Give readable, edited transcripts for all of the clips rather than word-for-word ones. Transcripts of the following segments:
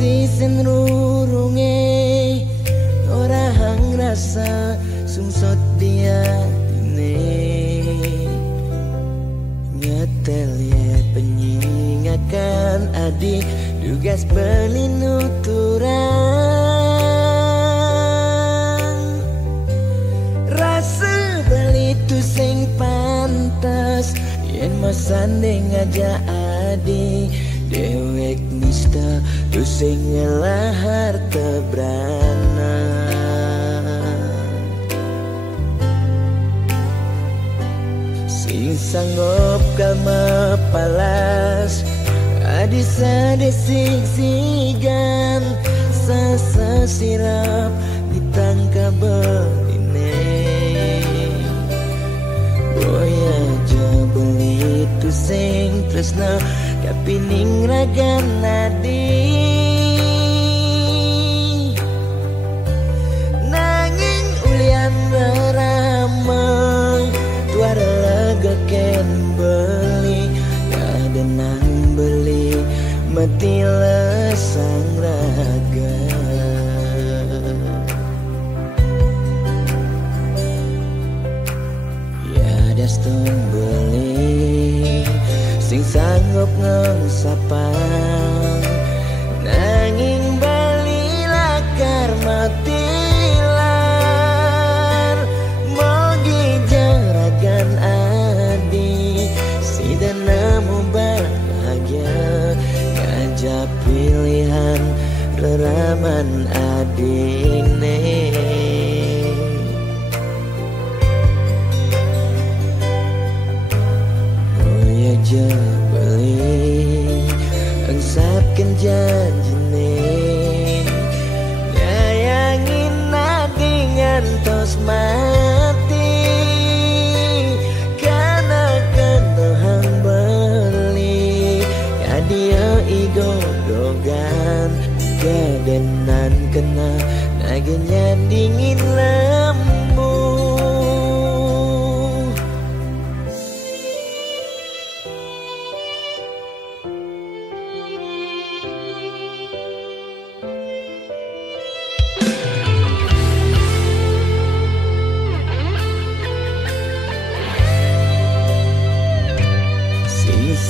sisen rurunge ora hang rasa sungsot dia ini nyetel ya penyingakan adik tugas pelinuturan rasa beli tu sing pantas yen masanding aja adik dewek nista tu sing ngelahar tebrana sing sanggup kama palas adisa desik sigan sasa sirap ditangka beline boya aja beli tu sing tresna kapining ragan nadi nanging ulian beramang tuara lega ken beli ada nang beli mati lesang raga ya daston beli sing sanggup ngesapang nanging bali lakar matilar mogi jaragan adi si nemu bahagia ngajak pilihan reraman adine aja beli engsapkan janjine nyayangin nadi ngantos mati karena kendohang beli kadia igodogan gadenan kena nagenya dingin lembu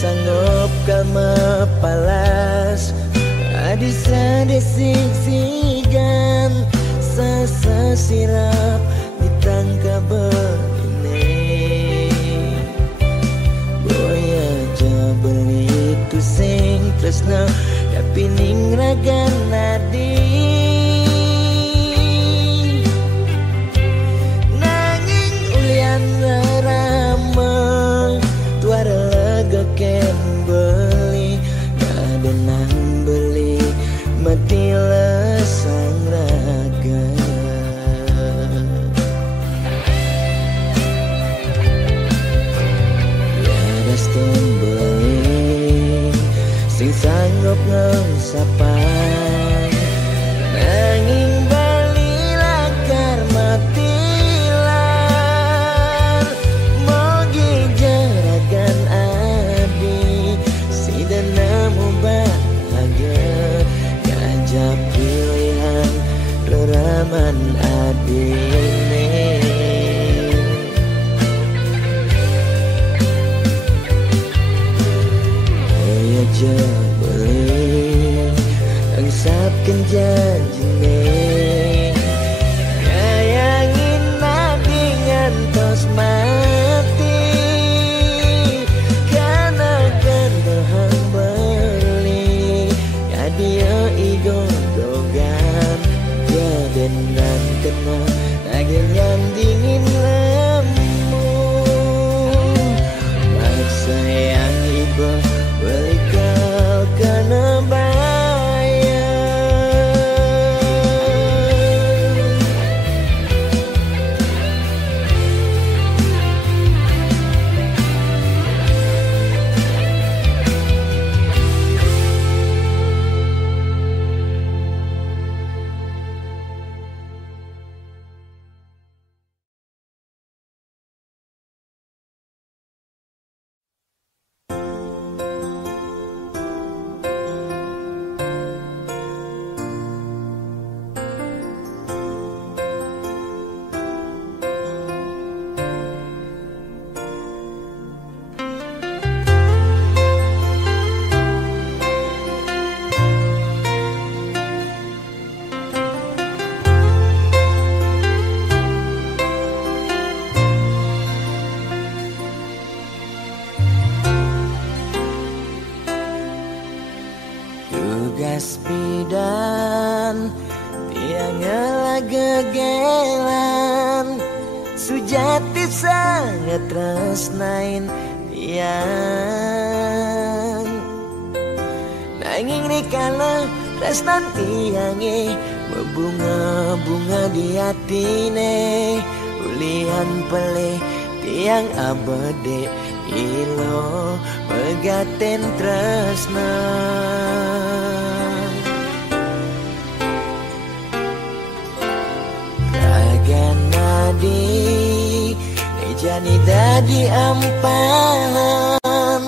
sanggup kama palas adisa desik sigan sasa sirap ditangka beline boya aja beli tu sing tresna kapining ragan nadi nanging ulian ramah tuara ken beli ada nang beli mati lesang raga pidan tiang gegelan sujati sangat tresnain tiang nanging rikala tresnan tiange berbunga-bunga di hatine ulian pelih tiang abade ilo megaten tresna Nadi jani dadi ampahan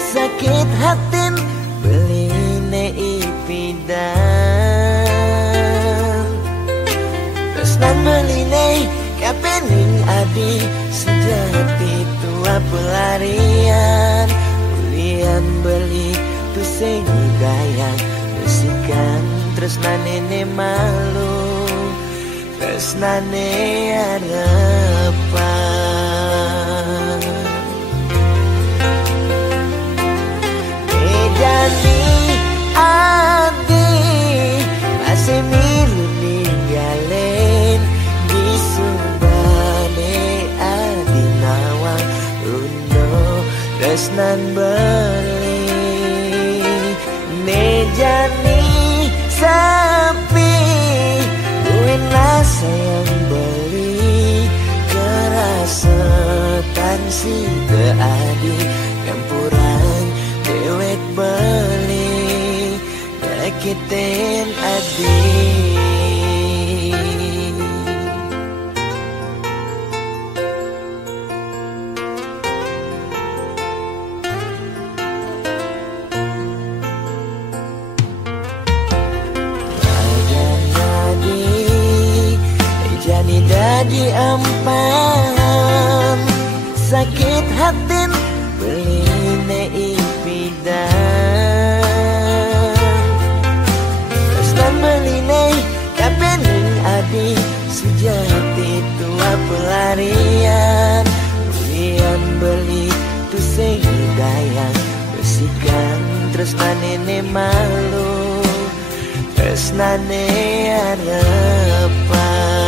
sakit hatin beline ipidan tresnan beline kapening adi sejati tua pelarian ulian beli tu sing dayang besikan tresnan nene malu tresnane harapan Medani adi masih milu ninggalin di subane adi nawang uno tresnan beli Medani sepi Wena sayang beli kerasetan si keadi campuran dewek beli nyakitin adi Dadi ampahan sakit hatin beline ipidan tresnan beline kapening adi sejati tua pelarian ulian beli tu sing dayang besikan tresnan nene malu tresnane harapan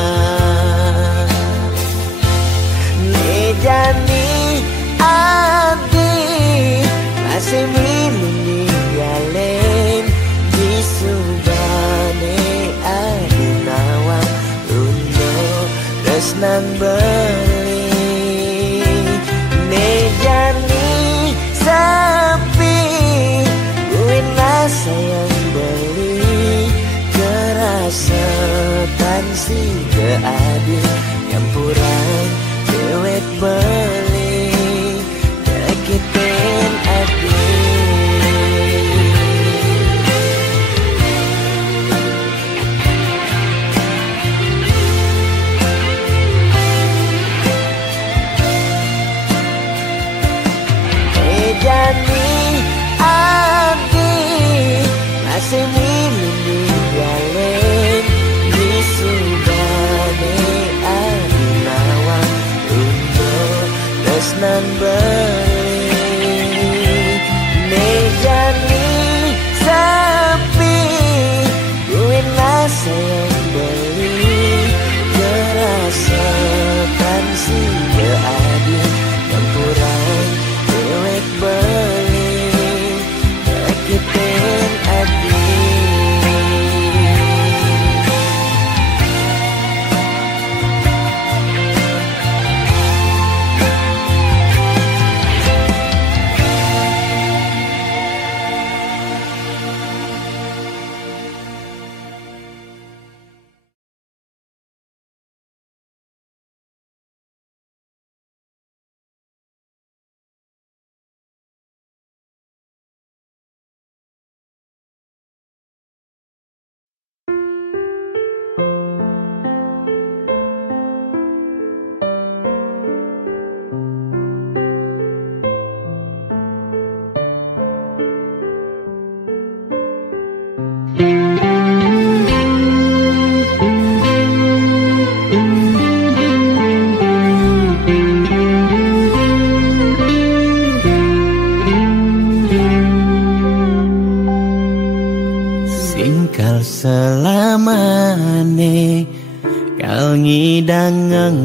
Jani adi masih milu ninggalin di subane adi nawang uno tresnan beli Nejani sepi wena sayang beli kerasetan si keadi campuran dewek beli nyakitin adi Jani adi masih milu ninggalin di subane adi nawang tresnan beli Nejani sepi wena sayang beli kerasetan si keadi campuran dewek beli nyakitin adi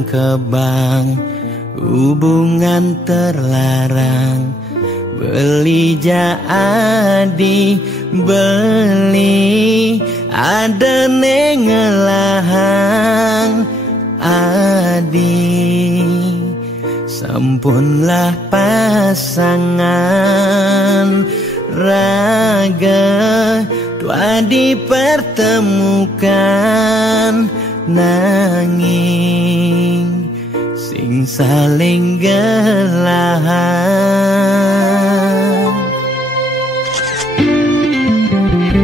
kebang, hubungan terlarang, beli jadi beli, ada nengelahang adi, sampunlah pasangan raga, dua dipertemukan nanging sing saling gelahan.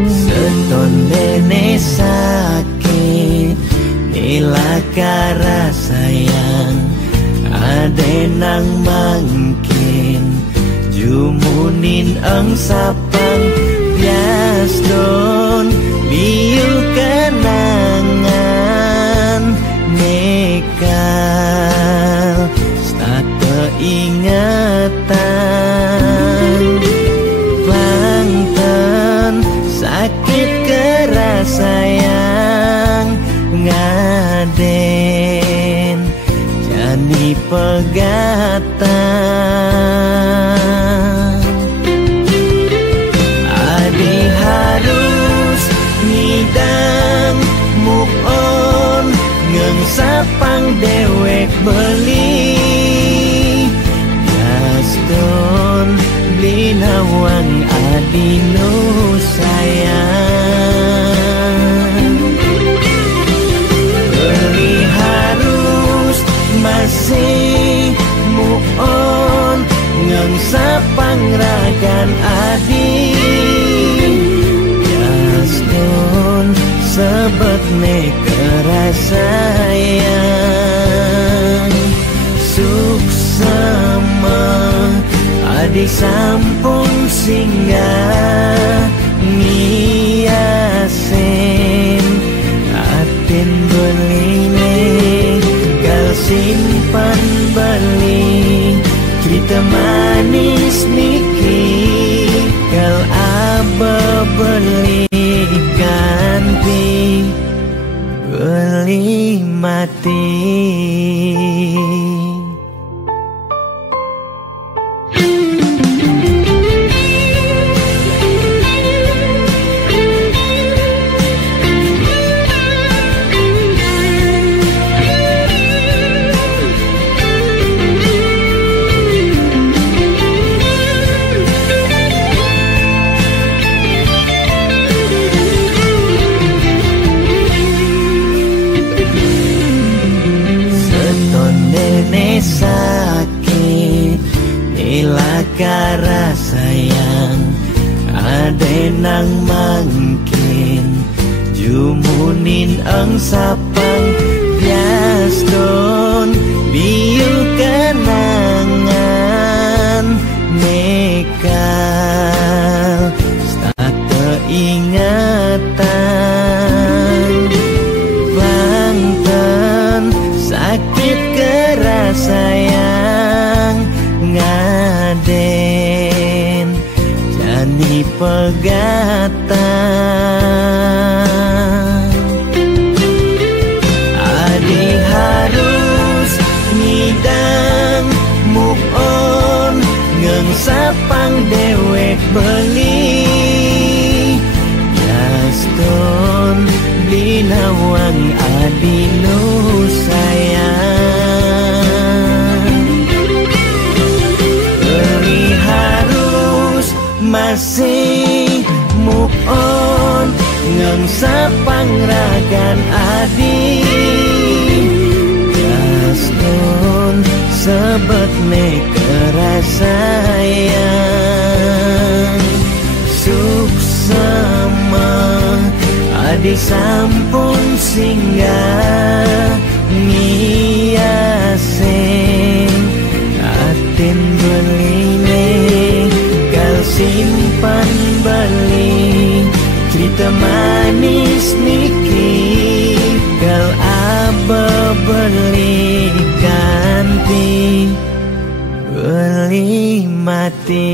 Seton dene sakit nilakara sayang, ade nang mangkin jumunin ang sapang bias don biu kenangan nekal stata ingatan Banten sakit keras sayang ngaden jani pegatan. Adi harus ngidang move on, ngengsapang dewek beli Gaston beli nawang adi nu sayang. Beli harus masih move on, ngengsapang ragan adi Gaston sebet kerasayang. Suksema adi sampun singgah ngiasen atin beline gal simpan beli cerita manis niki gal aba beli ganti beli mati. Sakit nilakara sayang, ade nang mangkin jumunin ang sapang bias don biu kenangan nekal stata ingatan Banten sakit keras sayang ngaden jani pegatan. Adi harus ngidang move on, ngengsapang dewek beli Gaston beli nawang adi nu sayang. Beli harus masih move on, ngengsapang ragan adi Gaston sebet kerasayang. Suksema adi sampun singgah ngiasen atin beline gal simpan beli cerita manis niki gal aba beli ganti beli mati.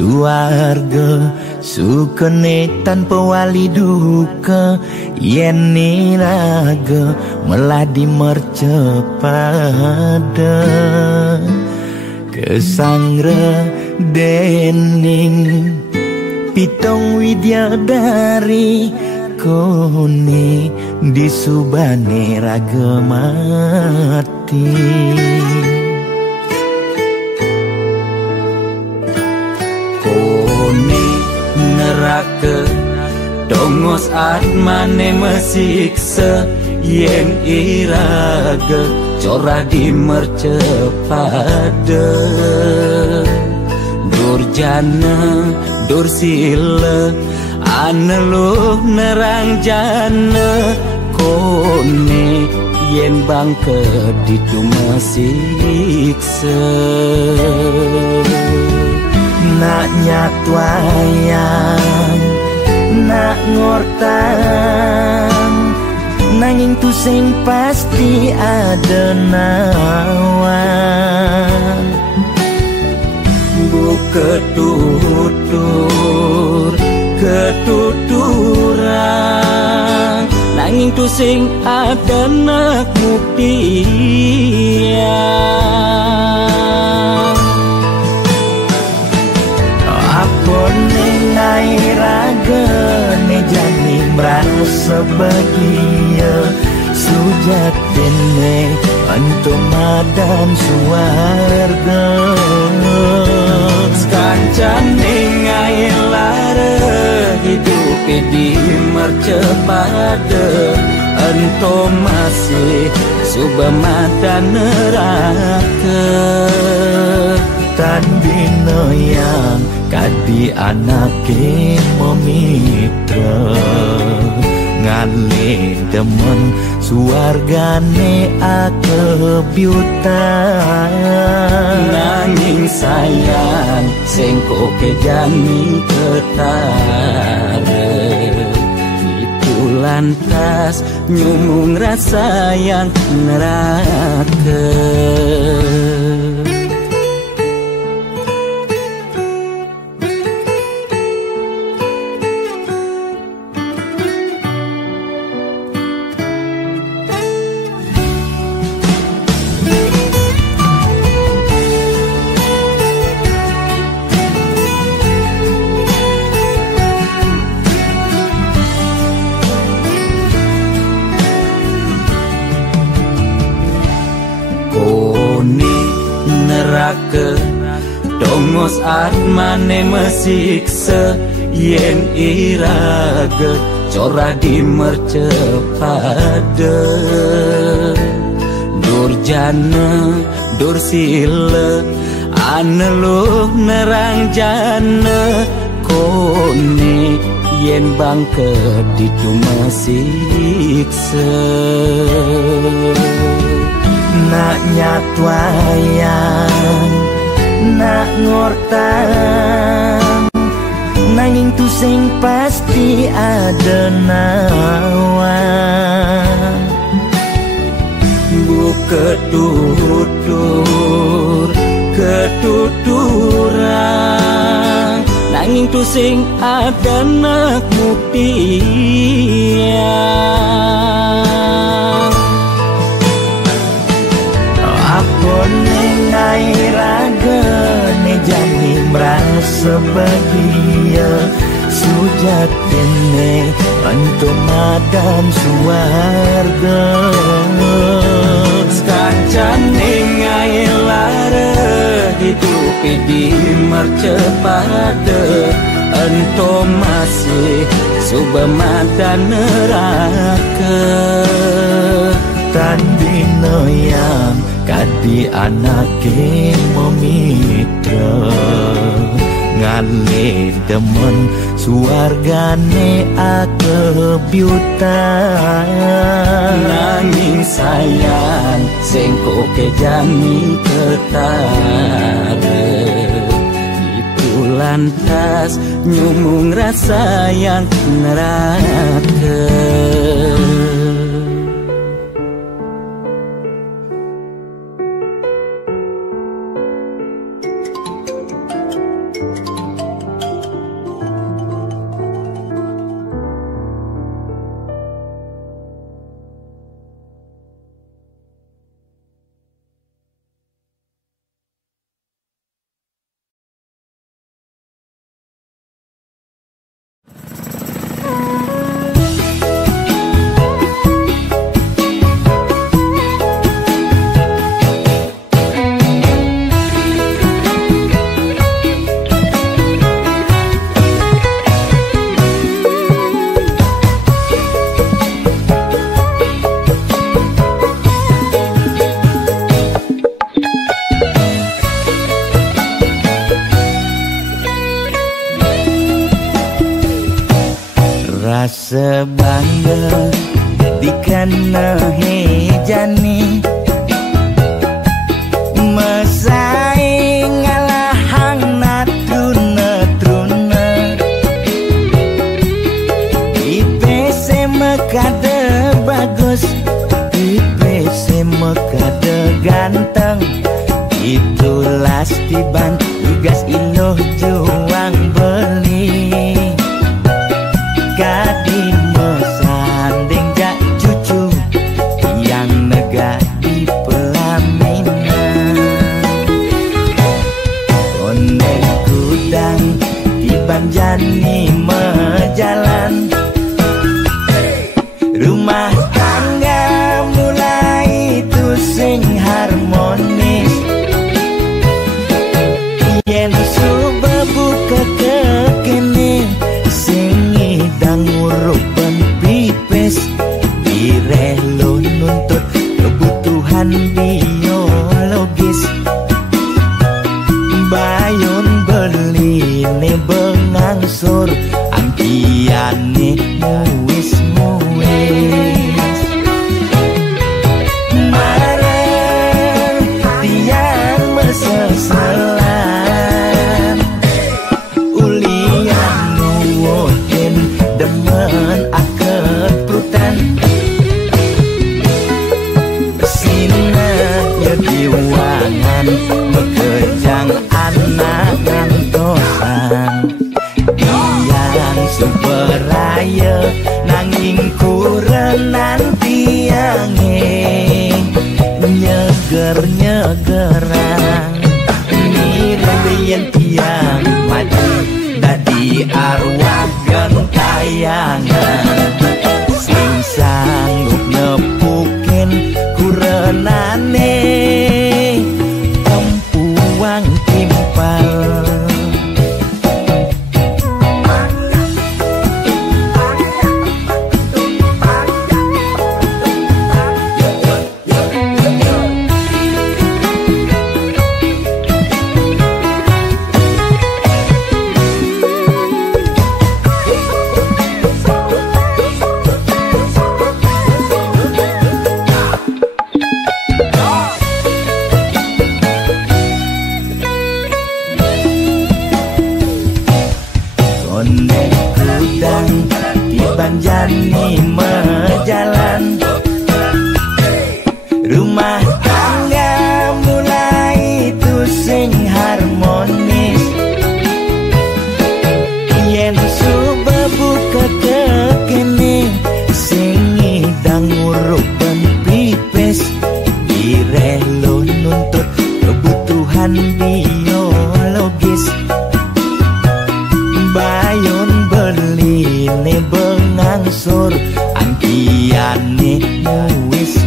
suarga sukene tanpa wali duka yen niraga meladi mercepada kesangra dening pitong widyadari kone disubane raga mati kone neraka dongos atmane mesiksa yen iraga corah di mercepada durjana dursila aneluh nerang jana kone yen bangke ditu mesiksa nak nyatwayang nak ngortang nanging tu sing pasti ada nawan buka tutur ketuturan nanging tu sing ada nak buktian apa nengai raga ne jani merasa bahagia sujatene antum madan suarga sekancan nengai lara hidup di mercepada ento masih subamadan neraka tandino yang kadi anake memitra ngale demen suargane akebyutan nanging sayang sengko kejani ketara itu lantas nyumung rasa yang neraka dongos atmane mesiksa yen iraga corah di mercepada durjana dursila aneluh nerang jana kone yen bangke ditu mesiksa nak nyatwayang nak ngortang nanging tu sing pasti ada nawan buka tutur ketuturan nanging tu sing ada nak buktian apa nengai raga ne jani merasa bahagia sujatene antum madan suarga sekancan nengai lara hidup di mercepada ento masih subamadan neraka tandino yang kadi anake memitra ngale demen suargane akebyutan nanging sayang sengko kejani ketara itu lantas nyumung rasa yang neraka rasa bangga dikana hejani mesaing ngalahang natruna IPC mekade bagus IPC mekade ganteng itulah tiban tugas iloh juang beli kadi mesanding jak cucu yang nega di pelaminan ondeng kudang di banjani mejalan rumah tangga mulai tusing harmonis yen suba buka kekene sing idang ngurupan pipes direlo nuntut kebutuhan biologis bayon beli ne bengangsur angkiane muis marah tiang meseselan ulian nuwuhin demen aketrutan sina ya diwangan bekejang anak ngantosan yang superaya nanging kurenan tiange nyeger-nyegerang mireng tiang maju dadi arwah gentayangan sing sanggup nepukin kurenane tempuang timpal ondeng kudang di banjani mejalan rumah tangga mulai tusing harmonis yen suba buka kekene sing idang ngurupan pipes direlo nuntut kebutuhan biologis bayon beli ne bengangsur angkiane muis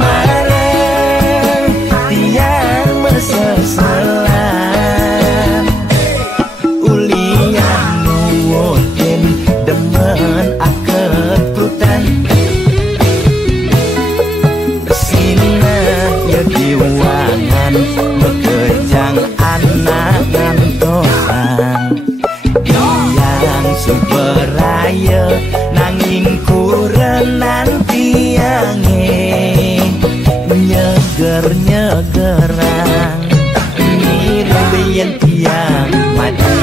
marah tiang meseselan ulian nuwuhin demen aketrutan sina ya diwangan bekejang anak ngantosan yang superaya nanging kurenan tiange nyeger-nyegerang mireng tiang mati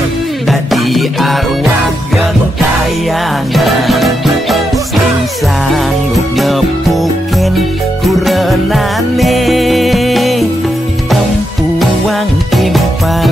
dadi arwah gentayangan sing sanggup nepukin kurenane tempuang timpal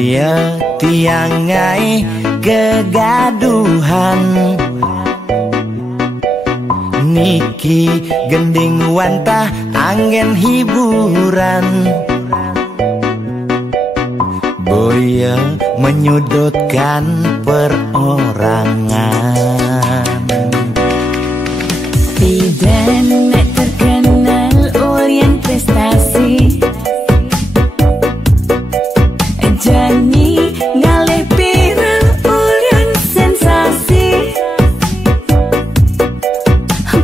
Boya tiangai kegaduhan, niki gending wantah angin hiburan. Boya menyudutkan perorangan. Bidan terkenal ulyan prestasi, Jani ngalih pirang ulyan sensasi.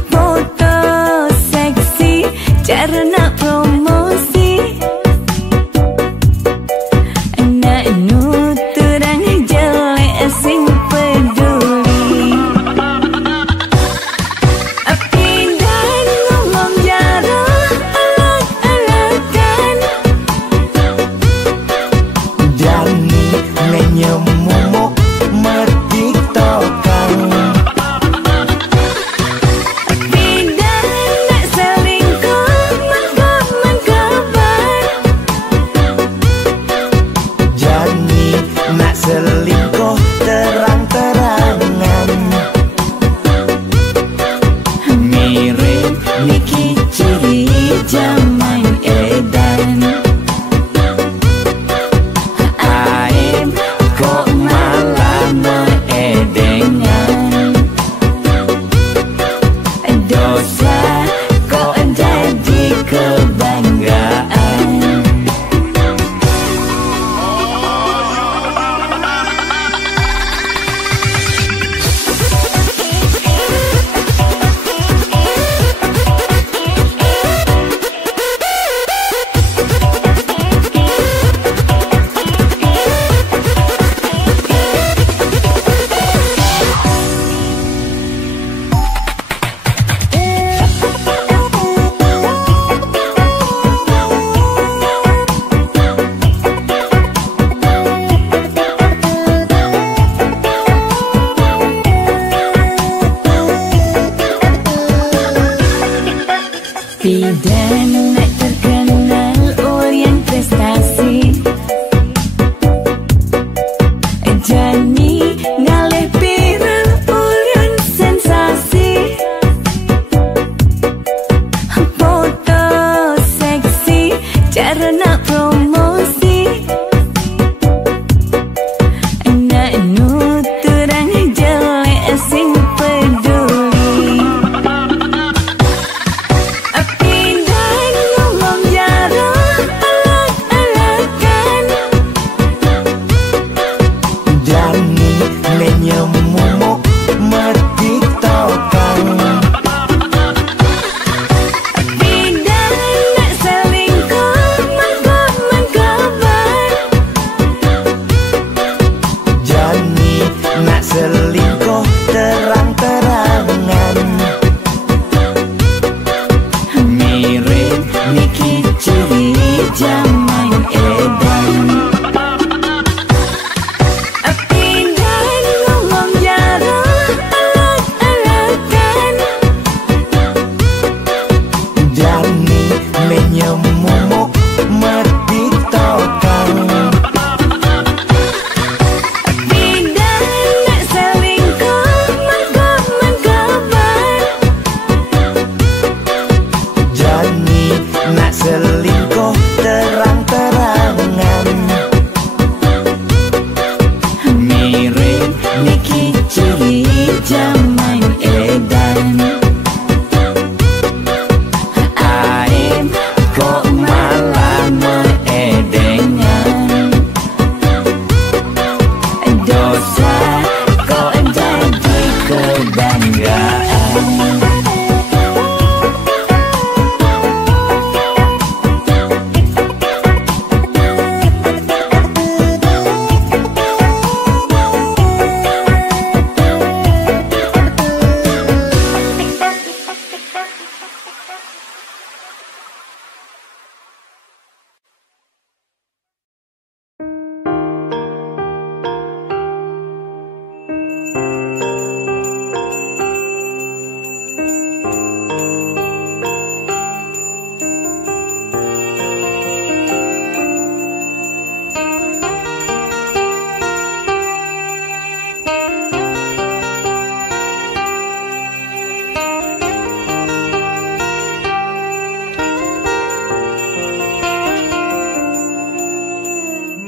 Foto seksi cara nak promosi, nak nuturang jelek sing peduli. Pindah ngomong jarang alat-alat,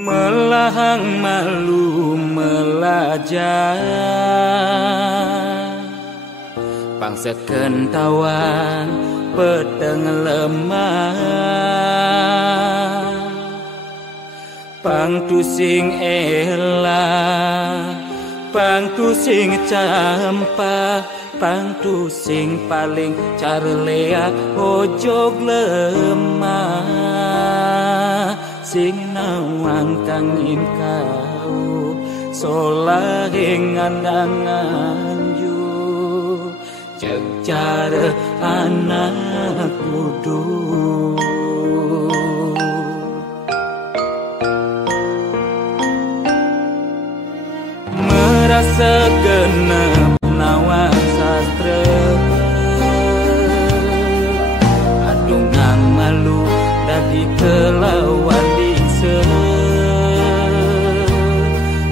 melahang malu melajah bangsa kentawan peteng lemah pang tusing elah pang tusing campa pang tusing paling carlea ojog lemah sing nawang kangin kau solahing andangan yu cek cara anak kudu merasa genep nawang sastra adungang malu dadi kelawan dise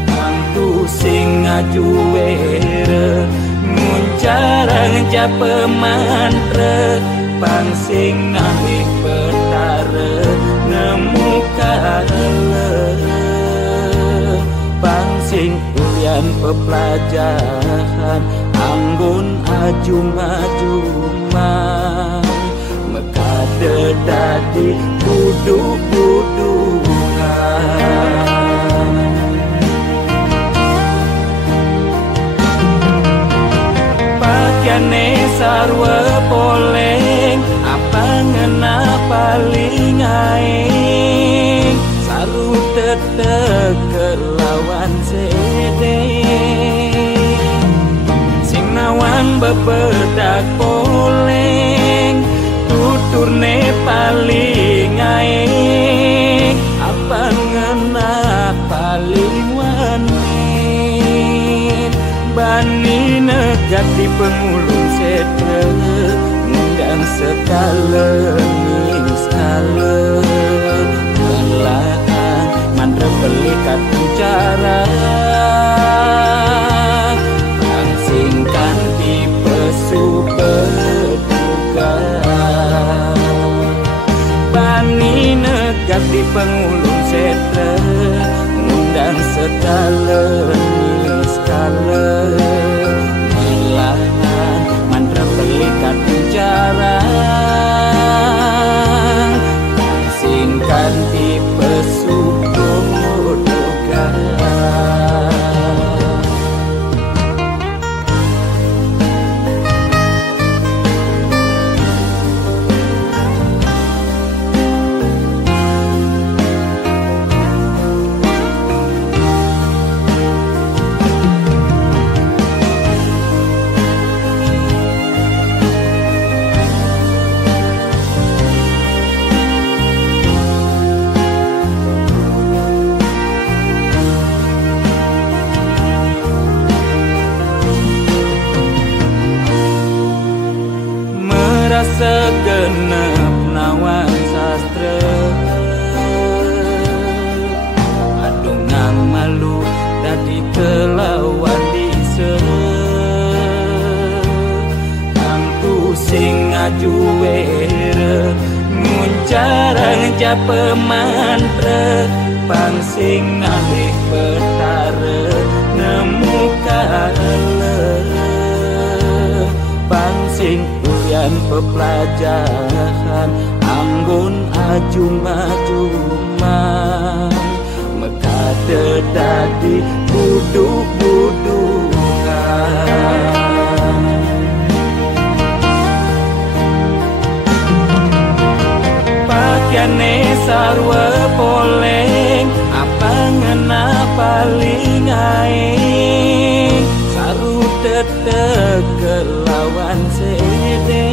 mantu sing ngajuere muncarang japa mantra pang sing ngalih petara nemu kale pang sing ulian pepelajaran anggun ajum-ajuman mekade dadi buduk-budukan pakaiane sarwa poleng apa ngena paling aing saru tetek kelawan sede sing nawang bebedak poleng tuturne paling aing apa ngena paling wanin bani negat di pengulung setre ngundang sekala skala melahan mandra belikat bicara pangsingkan di pesu berduga bani negat di pengulung setre ngundang sekala skala melahan mandra belikat bicara pangsingkan di pesu berduga segenep nawang sastra adungang malu dadi kelawan dise angku sing ngajuere muncarang japa mantra pang sing ngalih petara nemu kale pang sing ulian pepelajaran anggun ajum-ajuman mekade dadi buduk-budukan pakaiane sarwa poleng apa ngena paling aing saru tetek kelawan sede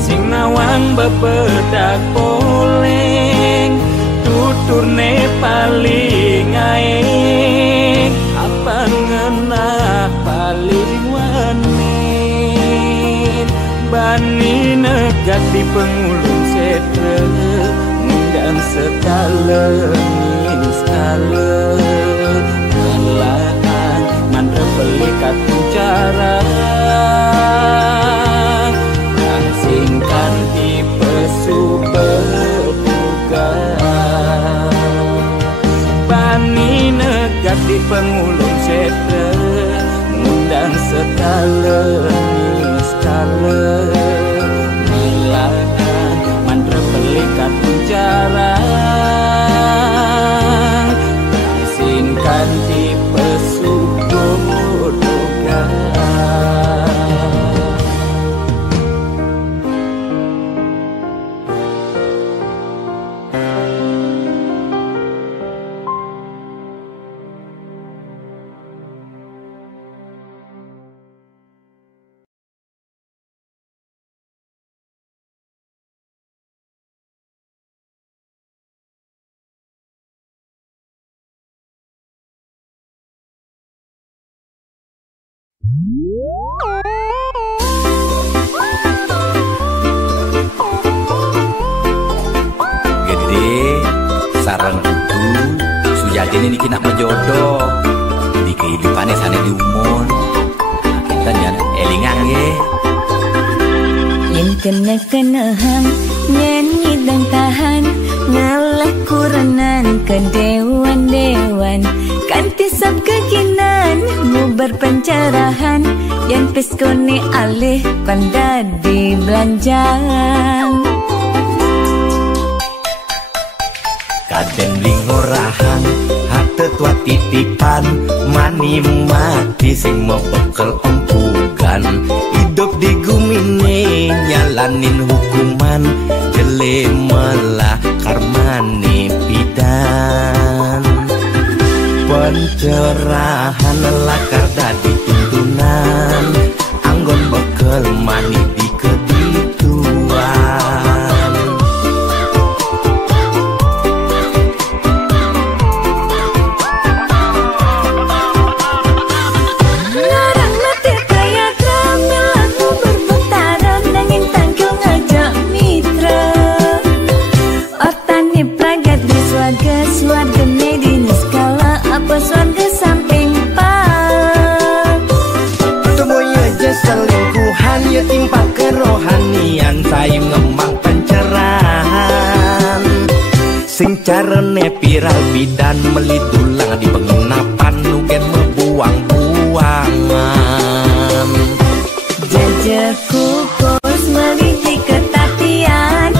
sing nawang bebedak poleng tuturne paling aing apa ngena paling wanin bani negat di pengulung setre ngundang sekala skala melahan mandra belikat bicara pangsingkan di pesu berduga pengulung setre ngundang sekala skala milakan mantra pelikat penjara singkan tipe subodogan. Gede sarang kudu sujatine niki nak jodoh di kehidupannya sana di umur kita jangan elingan ye yang kena-kenahan nyanyi dan tahan ngalah kuranan ke dewan-dewan kanti sab kekinan mu berpencerahan yang peskone alih pandai di belanjaan Kaden lingorahan hate tua titipan mani mati sing mau bekel empugan hidup di gumine nyalanin hukuman jele melah karmane pidan pencerahan lakar dadi tuntunan anggon bekel mani di kedituan Swarga medini skala apa swarga samping pak Temoya jasa lingkuhan ya timpa kerohanian saya ngemang pencerahan sing carane piral bidan melitulang di penginapan nugen membuang-buangan jajaku kos meliti ketapian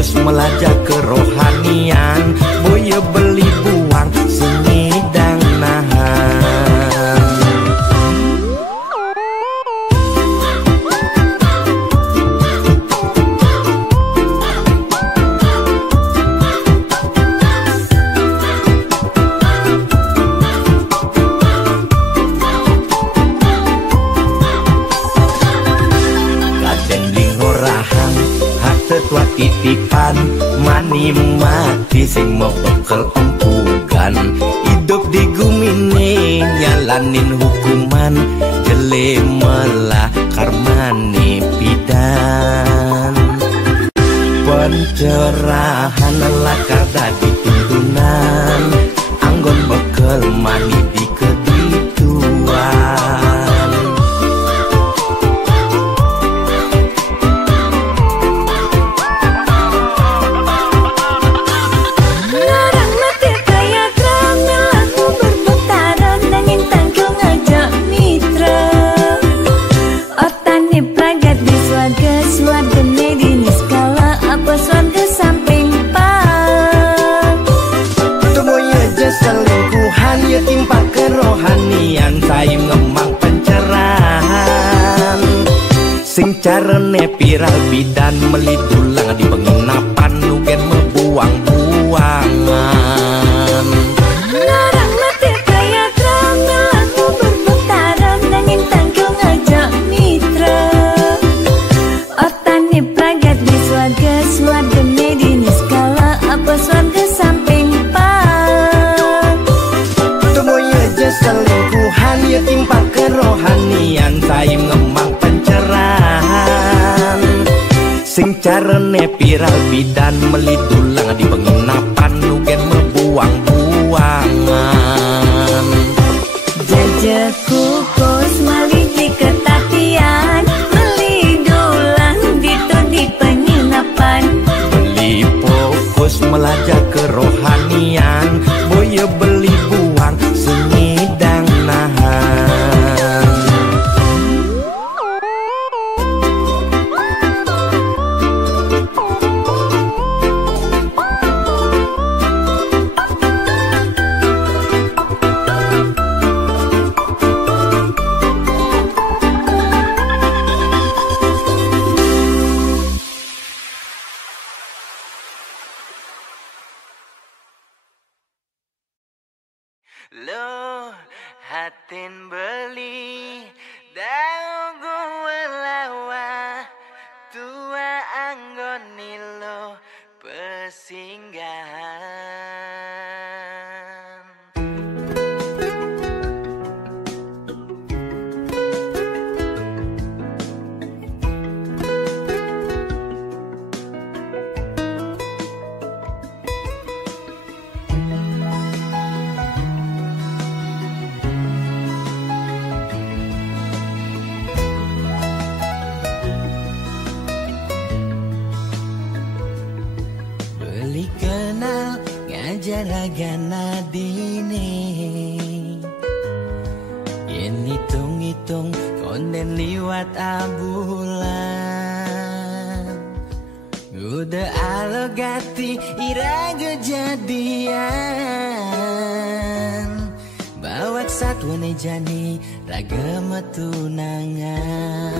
fokus melajak kerohanian boya beli buang sengidang nahan kaden lingorahan tua titipan mani mati sing mau bekel empugan hidup di gumine nyalanin hukuman jele melah karmane pidan pencerahan lakar dadi tuntunan anggon bekel mani di kedituan swarga medini skala apa swarga samping pak Temoya jasa lingkuhan ya timpa kerohanian saya ngemang pencerahan sing carane piral bidan melitulang di penginapan nugen membuang-buangan larang mati kaya kramil aku berbentaran nangin tanggung ngajak mitra otani pragat di swarga medini skala apa swarga samping pak Temoya jasa lingkuhan ya timpa kerohanian saya ngemang pencerahan sing carane piral bidan melitulang di penginapan nugen membuang-buangan jajaku kos maliti ketapian melidulang di penginapan beli pokok Lo hatin beli dagu lawa tua anggoni lo pesinggahan. Beli kenal ngajaragana dini yen hitung-hitung konden liwat abulan udah alogati iraga jadian bawat satwane jani raga metunangan.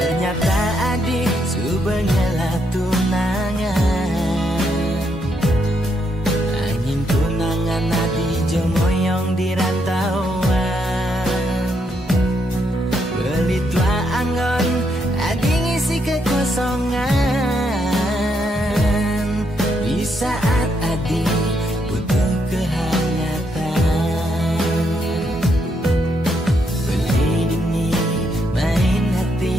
Ternyata adik subengela tunangan angin tunangan adi jomoyong di rantauan beli tua anggon adi ngisi kekosongan di saat adi butuh kehangatan beli dini main hati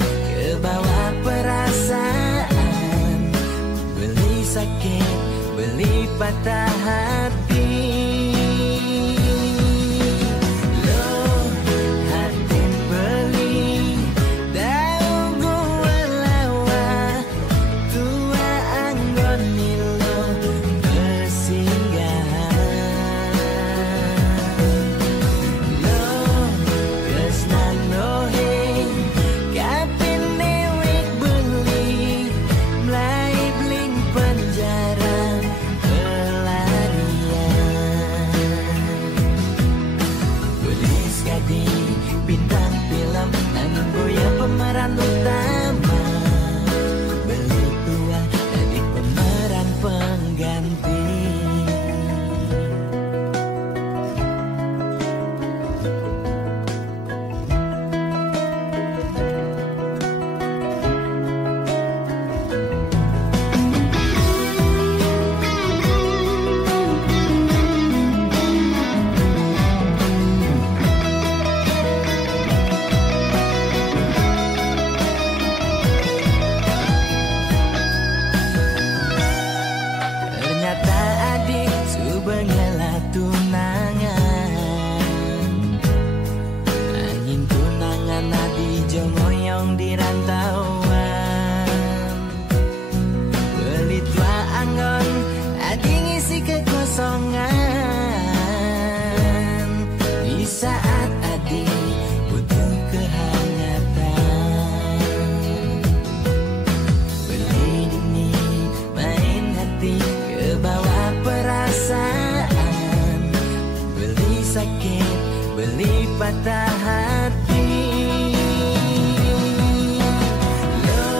bawa perasaan beli sakit beli patah hati. Lo hatin beli dagu lawa tua anggoni lo pesinggahan. Lo kesnan nohe kapin dewek beli mulai bling penjara pelarian beli sekadi bintang film nangin boya pemeran utama beli tua jadi pemeran pengganti. Ternyata adik subengela tunangan angin tunangan adi jomoyong di rantauan beli tua anggon adi ngisi kekosongan di saat adi butuh kehangatan beli dini main hati bawa perasaan beli sakit beli patah hati. Lo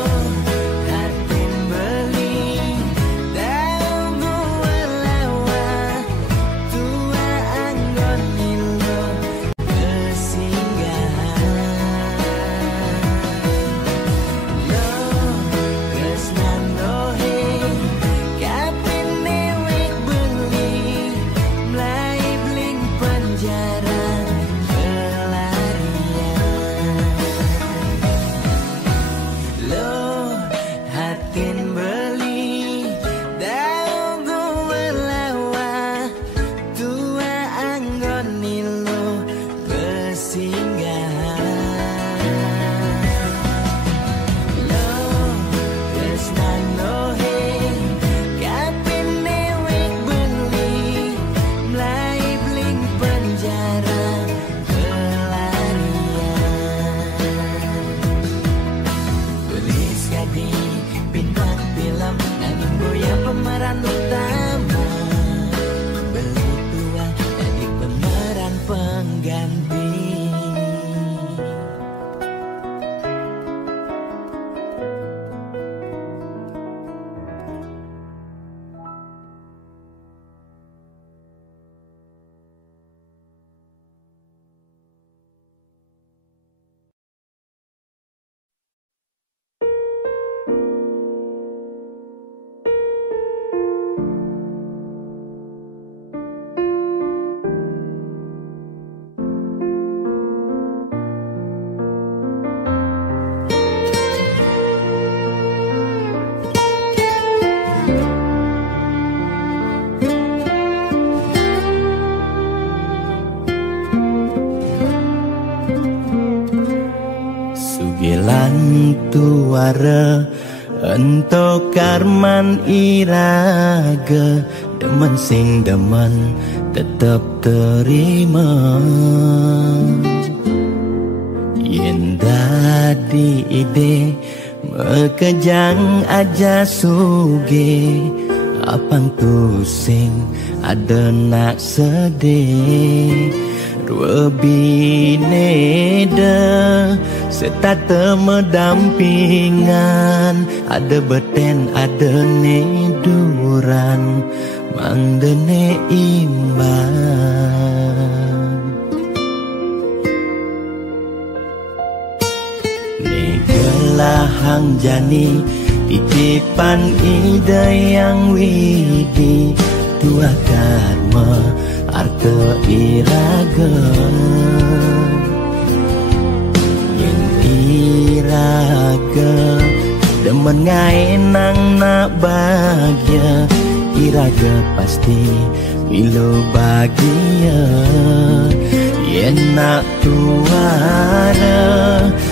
hatin beli dagu lawa tua anggoni lo pesinggahan. Lo kesnan nohe kapin dewek beli mulai bling penjara pelarian. Lo hatin beli dagu lawa tua anggoni lo pesinggahan. Lo kesnan nohe kapin dewek beli mulai bling penjara pelarian beli sekadi bintang film nangin boya pemeran utama beli tua jadi pemeran pengganti. Lantuara ento karman iraga, demen sing demen tetep terima. Yen dadi ide mekejang aja suge, apang tu sing ada nak sedih. Dua bineda serta temedampingan, ada beten ada neduran, mangdene imbang. Negelahang jani titipan ide yang widi, dua karma arta iraga. Yang iraga demen ngaenang nak bahagia, iraga pasti milo bahagia. Yen nak tuara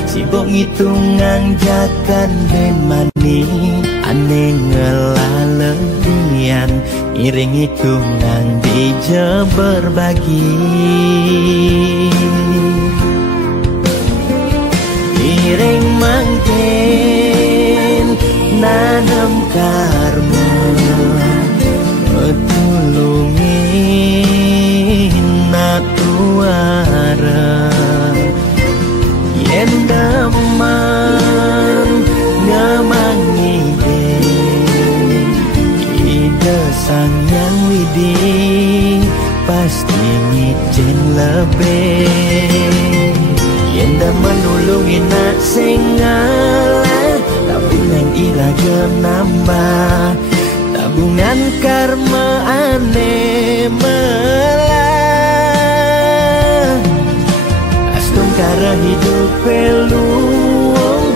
sibuk ngitungan jakan demani, aneh ngelaledian iring hitungan dija berbagi. Iring mangkin nanam karma, metulungin nak tuara. Yen daman ngamangi ide sang yang widi, pasti ngicen lebih. Yen daman nulungin nak sing ngalah, tabungan iraga nambah, tabungan karma aneh melah. Astung kara hidup peluang,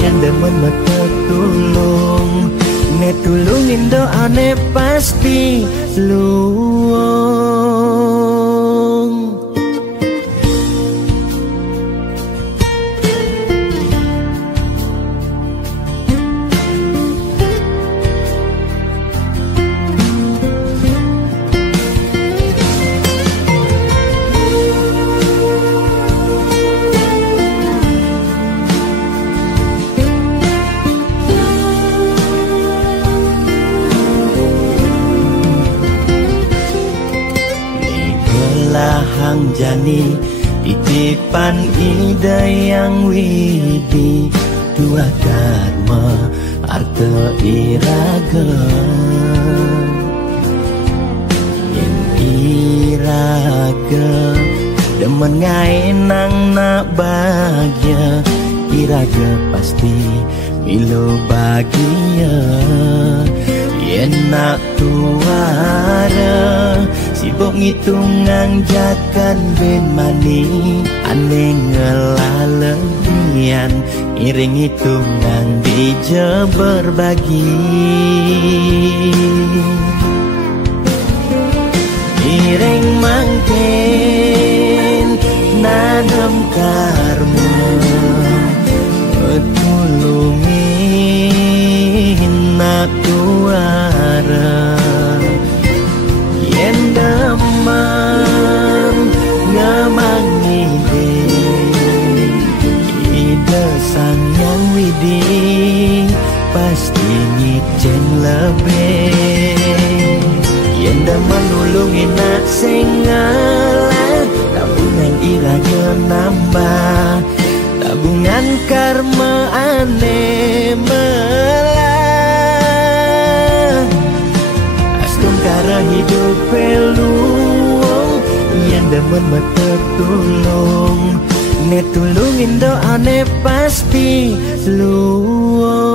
yang demen mata tulung, ne tulungin doa ne pasti luang. Hang jani titipan ide yang widi, dua karma arta iraga. Yang iraga demen ngaenang nak bahagia, iraga pasti milo bahagia. Yen nak tuara sibuk ngitungan jakan ben mani, aneh ngelaledian iring hitungan dija berbagi. Iring mangkin nanam karma, metulungin nak tuara. Yen daman ngamangi ide sang yang widi, pasti ngicen lebih. Yen daman nulungin nak sing ngalah, tabungan iraga nambah, tabungan karma aneh melah. Astung kara hidup peluang, yang demen mata tulung, ne tulungin doa ne pasti luang.